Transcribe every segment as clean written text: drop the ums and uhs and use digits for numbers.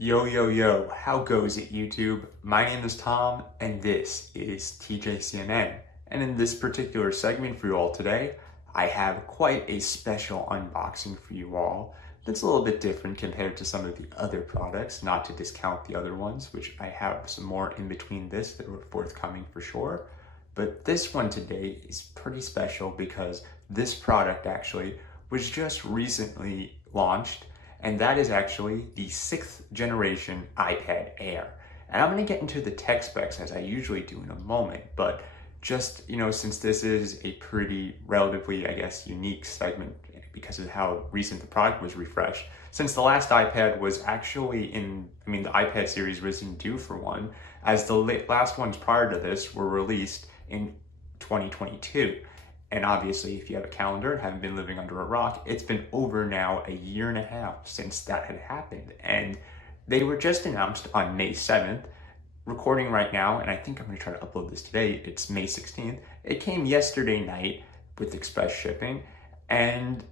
Yo, yo, yo, how goes it, YouTube? My name is Tom, and this is TJCMN. And in this particular segment for you all today, I have quite a special unboxing for you all that's a little bit different compared to some of the other products, not to discount the other ones, which I have some more in between this that are forthcoming for sure. But this one today is pretty special because this product actually was just recently launched, and that is actually the 6th generation iPad Air. And I'm going to get into the tech specs as I usually do in a moment, but just, since this is a pretty relatively, I guess, unique segment because of how recent the product was refreshed, since the last iPad was actually the iPad series wasn't due for one, as the last ones prior to this were released in 2022. And obviously, if you have a calendar and haven't been living under a rock, it's been over now a year and a half since that had happened. And they were just announced on May 7th, recording right now, and I think I'm going to try to upload this today. It's May 16th. It came yesterday night with express shipping. And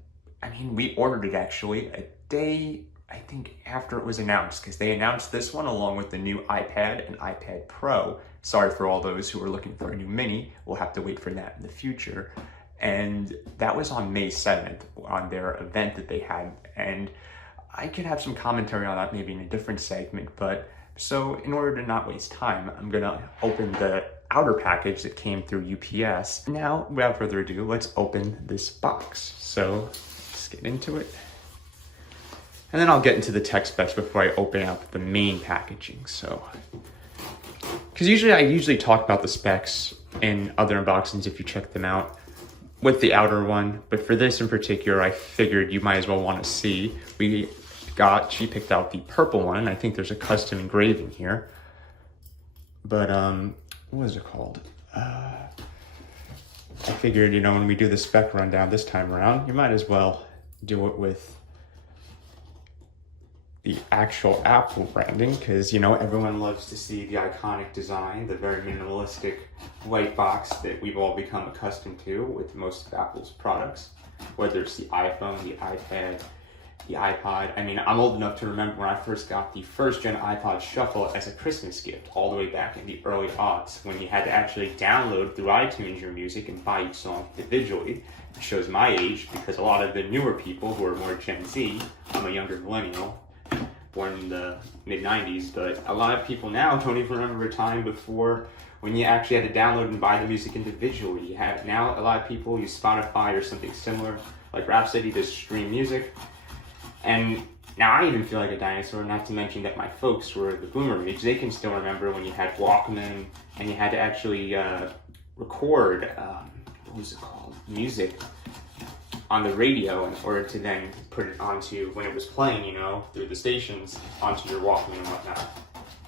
we ordered it actually a day, I think, after it was announced, because they announced this one along with the new iPad and iPad Pro. Sorry for all those who are looking for a new mini. We'll have to wait for that in the future. And that was on May 7th on their event that they had. And I could have some commentary on that maybe in a different segment. But so in order to not waste time, I'm going to open the outer package that came through UPS. Now, without further ado, let's open this box. So let's get into it. And then I'll get into the tech specs before I open up the main packaging. So, because I usually talk about the specs in other unboxings if you check them out with the outer one, but for this in particular, I figured you might as well want to see. She picked out the purple one, and I think there's a custom engraving here. But what is it called? I figured, when we do the spec rundown this time around, you might as well do it with the actual Apple branding, because everyone loves to see the iconic design, the very minimalistic white box that we've all become accustomed to with most of Apple's products, whether it's the iPhone, the iPad, the iPod. I'm old enough to remember when I first got the first gen iPod Shuffle as a Christmas gift, all the way back in the early aughts, when you had to actually download through iTunes your music and buy each song individually. It shows my age, because a lot of the newer people who are more Gen Z, I'm a younger millennial, born in the mid-90s, but a lot of people now don't even remember a time before when you actually had to download and buy the music individually. Now a lot of people use Spotify or something similar, like Rhapsody, to stream music. And now I even feel like a dinosaur, not to mention that my folks were the boomer age. They can still remember when you had Walkman and you had to actually record, music on the radio in order to then put it onto, when it was playing, through the stations, onto your Walkman and whatnot.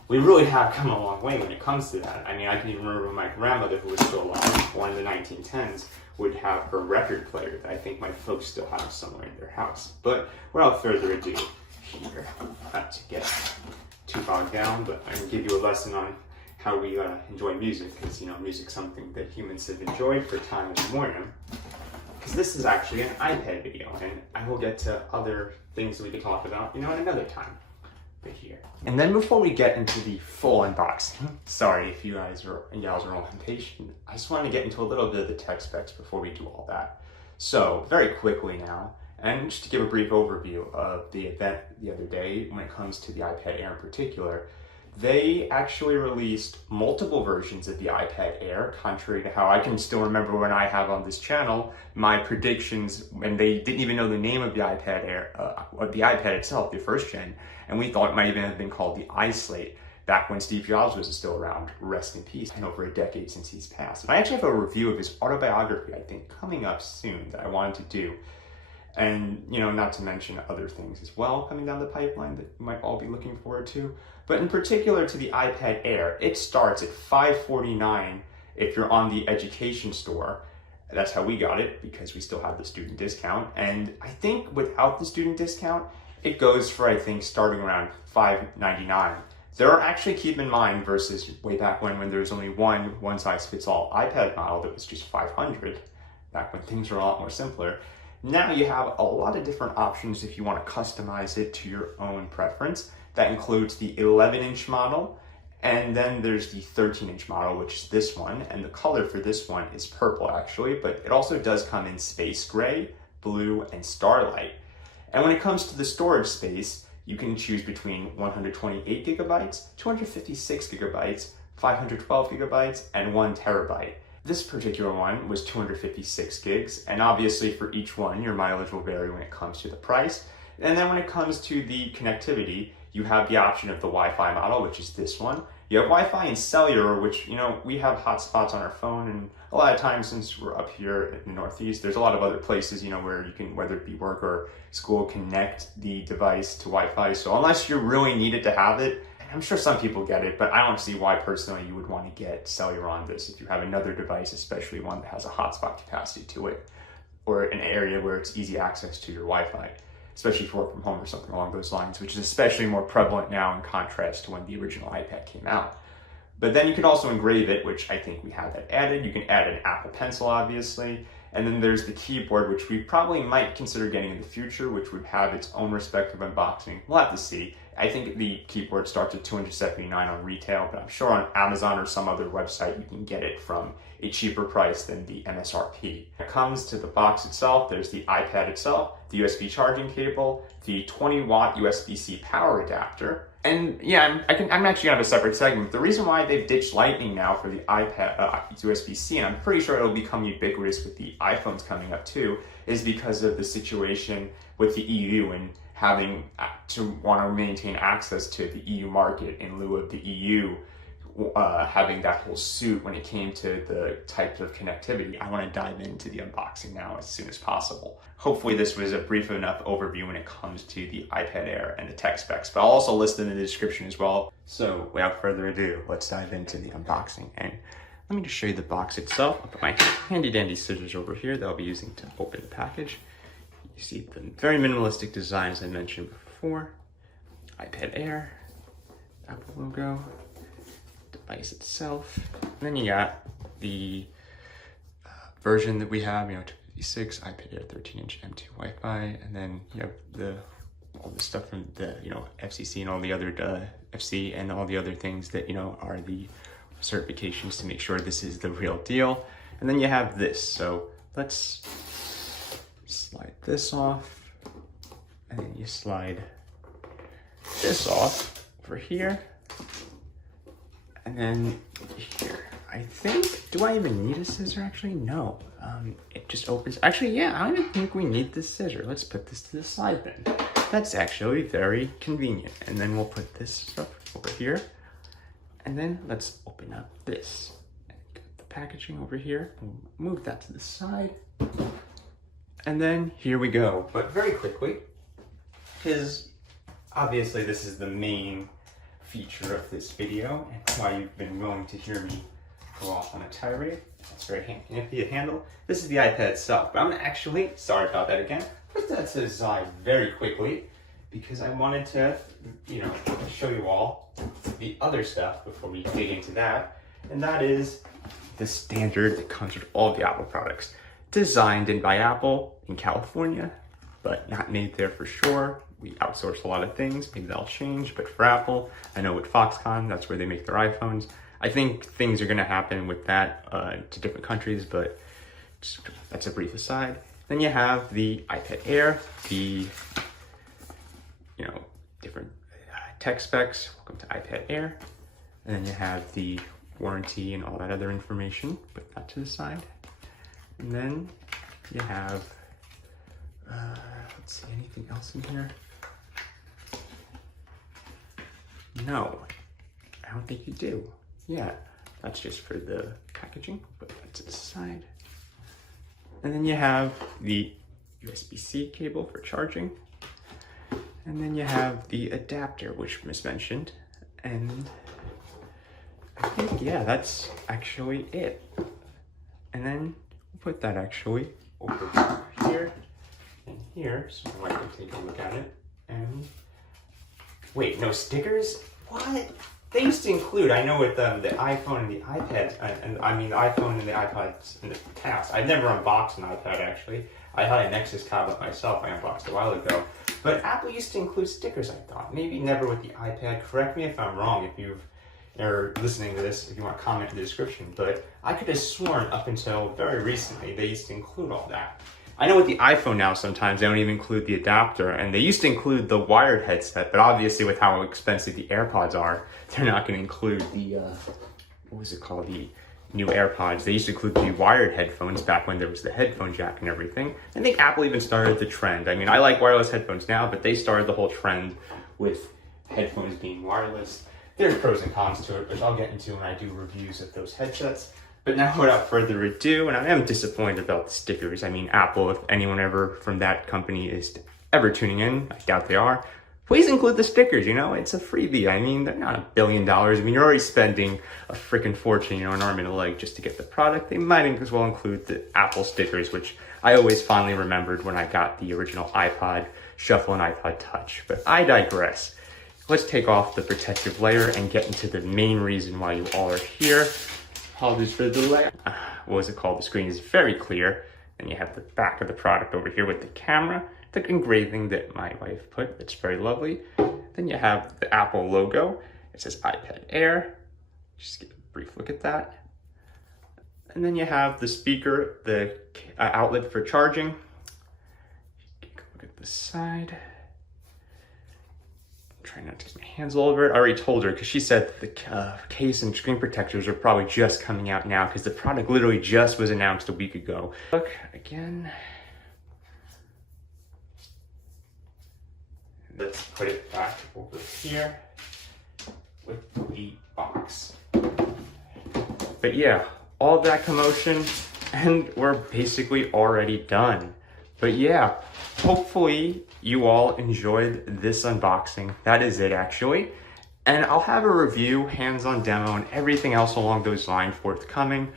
We really have come a long way when it comes to that. I can even remember my grandmother, who was still alive, born in the 1910s, would have her record player that I think my folks still have somewhere in their house. But without further ado, here, not to get too bogged down, but I can give you a lesson on how we enjoy music, because music's something that humans have enjoyed for time immemorial. Because this is actually an iPad video, and I will get to other things that we could talk about, in another time. But here. And then before we get into the full unboxing, sorry if you guys or gals are all impatient, I just want to get into a little bit of the tech specs before we do all that. So, very quickly now, and just to give a brief overview of the event the other day when it comes to the iPad Air in particular, they actually released multiple versions of the iPad Air, contrary to how I can still remember when I have on this channel my predictions when they didn't even know the name of the iPad Air, or the iPad itself, the first gen, and we thought it might even have been called the iSlate back when Steve Jobs was still around. Rest in peace. And over a decade since he's passed. And I actually have a review of his autobiography, I think, coming up soon that I wanted to do. And, not to mention other things as well coming down the pipeline that you might all be looking forward to. But in particular to the iPad Air, it starts at $549 if you're on the education store. That's how we got it, because we still have the student discount. And I think without the student discount, it goes for, starting around $599. There are actually, keep in mind, versus way back when there was only one-size-fits-all iPad model that was just $500, back when things were a lot more simpler. Now you have a lot of different options if you want to customize it to your own preference. That includes the 11-inch model, and then there's the 13-inch model, which is this one, and the color for this one is purple actually, but it also does come in space gray, blue, and starlight. And when it comes to the storage space, you can choose between 128 gigabytes, 256 gigabytes, 512 gigabytes, and 1 terabyte. This particular one was 256 gigs, and obviously for each one, your mileage will vary when it comes to the price. And then when it comes to the connectivity, you have the option of the Wi-Fi model, which is this one. You have Wi-Fi and cellular, which, we have hotspots on our phone, and a lot of times since we're up here in the Northeast, there's a lot of other places, where you can, whether it be work or school, connect the device to Wi-Fi. So unless you really needed to have it, I'm sure some people get it, but I don't see why personally you would want to get cellular on this if you have another device, especially one that has a hotspot capacity to it, or an area where it's easy access to your Wi-Fi, especially if you work from home or something along those lines, which is especially more prevalent now in contrast to when the original iPad came out. But then you can also engrave it, which I think we have that added. You can add an Apple Pencil, obviously. And then there's the keyboard, which we probably might consider getting in the future, which would have its own respective unboxing. We'll have to see. I think the keyboard starts at $279 on retail, but I'm sure on Amazon or some other website you can get it from a cheaper price than the MSRP. When it comes to the box itself, there's the iPad itself, the USB charging cable, the 20-watt USB-C power adapter, and yeah, I'm actually gonna have a separate segment. The reason why they've ditched Lightning now for the iPad USB-C, and I'm pretty sure it'll become ubiquitous with the iPhones coming up too, is because of the situation with the EU and having to want to maintain access to the EU market in lieu of the EU having that whole suit when it came to the types of connectivity. I want to dive into the unboxing now as soon as possible. Hopefully this was a brief enough overview when it comes to the iPad Air and the tech specs, but I'll also list them in the description as well. So without further ado, let's dive into the unboxing. And let me just show you the box itself. I'll put my handy dandy scissors over here that I'll be using to open the package. You see the very minimalistic design as I mentioned before. iPad Air, Apple logo, device itself. And then you got the version that we have, 256, iPad Air 13-inch M2 Wi-Fi, and then you have all the stuff from the FCC and all the other FC and all the other things that are the certifications to make sure this is the real deal. And then you have this. So let's slide this off, and then you slide this off over here, and then here. I think, do I even need a scissor actually? No, it just opens. Actually, yeah, I don't even think we need this scissor. Let's put this to the side then. That's actually very convenient. And then we'll put this stuff over here, and then let's open up this. Get the packaging over here, we'll move that to the side. And then here we go, but very quickly, because obviously this is the main feature of this video and why you've been willing to hear me go off on a tirade. That's very handy to handle. This is the iPad itself, but I'm actually, sorry about that again, put that to the side very quickly because I wanted to, show you all the other stuff before we dig into that, and that is the standard that comes with all the Apple products. Designed in by Apple in California, but not made there for sure. We outsource a lot of things, maybe that'll change, but for Apple, I know with Foxconn, that's where they make their iPhones. I think things are gonna happen with that to different countries, but that's a brief aside. Then you have the iPad Air, the different tech specs. Welcome to iPad Air. And then you have the warranty and all that other information, put that to the side. And then you have, let's see, anything else in here? No, I don't think you do. Yeah, that's just for the packaging, but that's to the side. And then you have the USB-C cable for charging. And then you have the adapter, which was mentioned. And I think, yeah, that's actually it. And then put that actually over here and here, so I can take a look at it. And wait, no stickers? What? They used to include, I know with the iPhone and the iPad, and I mean the iPhone and the iPads in the past. I've never unboxed an iPad actually. I had a Nexus tablet myself, I unboxed a while ago. But Apple used to include stickers, I thought. Maybe never with the iPad. Correct me if I'm wrong if you've or listening to this, if you want to comment in the description. But I could have sworn up until very recently they used to include all that. I know with the iPhone now sometimes they don't even include the adapter, and they used to include the wired headset, but obviously with how expensive the AirPods are, they're not going to include the, what was it called, the new AirPods. They used to include the wired headphones back when there was the headphone jack and everything. I think Apple even started the trend. I mean, I like wireless headphones now, but they started the whole trend with headphones being wireless. There's pros and cons to it, which I'll get into when I do reviews of those headsets. But now, without further ado, and I am disappointed about the stickers. I mean, Apple, if anyone ever from that company is ever tuning in, I doubt they are, please include the stickers, you know? It's a freebie. I mean, they're not $1 billion. I mean, you're already spending a freaking fortune, you know, an arm and a leg just to get the product. They might as well include the Apple stickers, which I always fondly remembered when I got the original iPod Shuffle and iPod Touch. But I digress. Let's take off the protective layer and get into the main reason why you all are here. Apologies for the delay. What was it called? The screen is very clear. And you have the back of the product over here with the camera, the engraving that my wife put. It's very lovely. Then you have the Apple logo. It says iPad Air. Just get a brief look at that. And then you have the speaker, the outlet for charging. Look at this side. Trying not to get my hands all over it. I already told her because she said the case and screen protectors are probably just coming out now because the product literally just was announced a week ago. Look again. Let's put it back over here with the box. But yeah, all that commotion and we're basically already done. But yeah, hopefully you all enjoyed this unboxing. That is it actually. And I'll have a review, hands-on demo, and everything else along those lines forthcoming.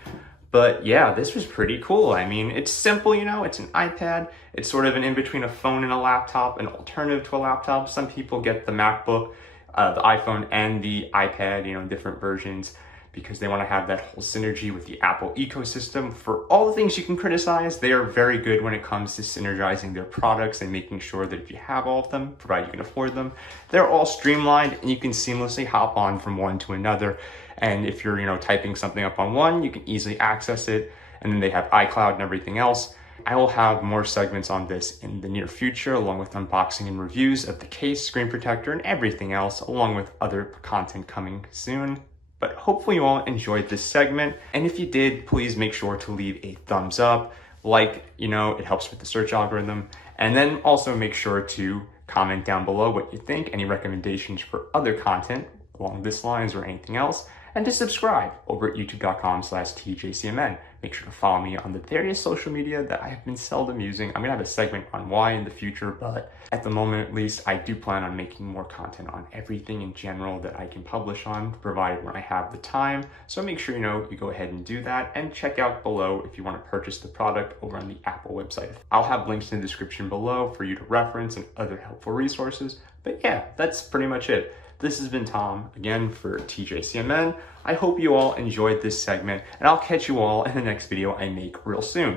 But yeah, this was pretty cool. I mean, it's simple, you know, it's an iPad. It's sort of an in-between a phone and a laptop, an alternative to a laptop. Some people get the MacBook, the iPhone, and the iPad, you know, different versions, because they want to have that whole synergy with the Apple ecosystem. For all the things you can criticize, they are very good when it comes to synergizing their products and making sure that if you have all of them, provided you can afford them, they're all streamlined and you can seamlessly hop on from one to another. And if you're, you know, typing something up on one, you can easily access it. And then they have iCloud and everything else. I will have more segments on this in the near future, along with unboxing and reviews of the case, screen protector, and everything else, along with other content coming soon. But hopefully you all enjoyed this segment. And if you did, please make sure to leave a thumbs up. Like, you know, it helps with the search algorithm. And then also make sure to comment down below what you think, any recommendations for other content along this lines or anything else. And to subscribe over at youtube.com/TJCMN. Make sure to follow me on the various social media that I have been seldom using. I'm gonna have a segment on why in the future, but at the moment at least, I do plan on making more content on everything in general that I can publish on, provided when I have the time. So make sure, you know, you go ahead and do that and check out below if you want to purchase the product over on the Apple website. I'll have links in the description below for you to reference and other helpful resources. But yeah, that's pretty much it. This has been Tom, again, for TJCMN. I hope you all enjoyed this segment, and I'll catch you all in the next video I make real soon.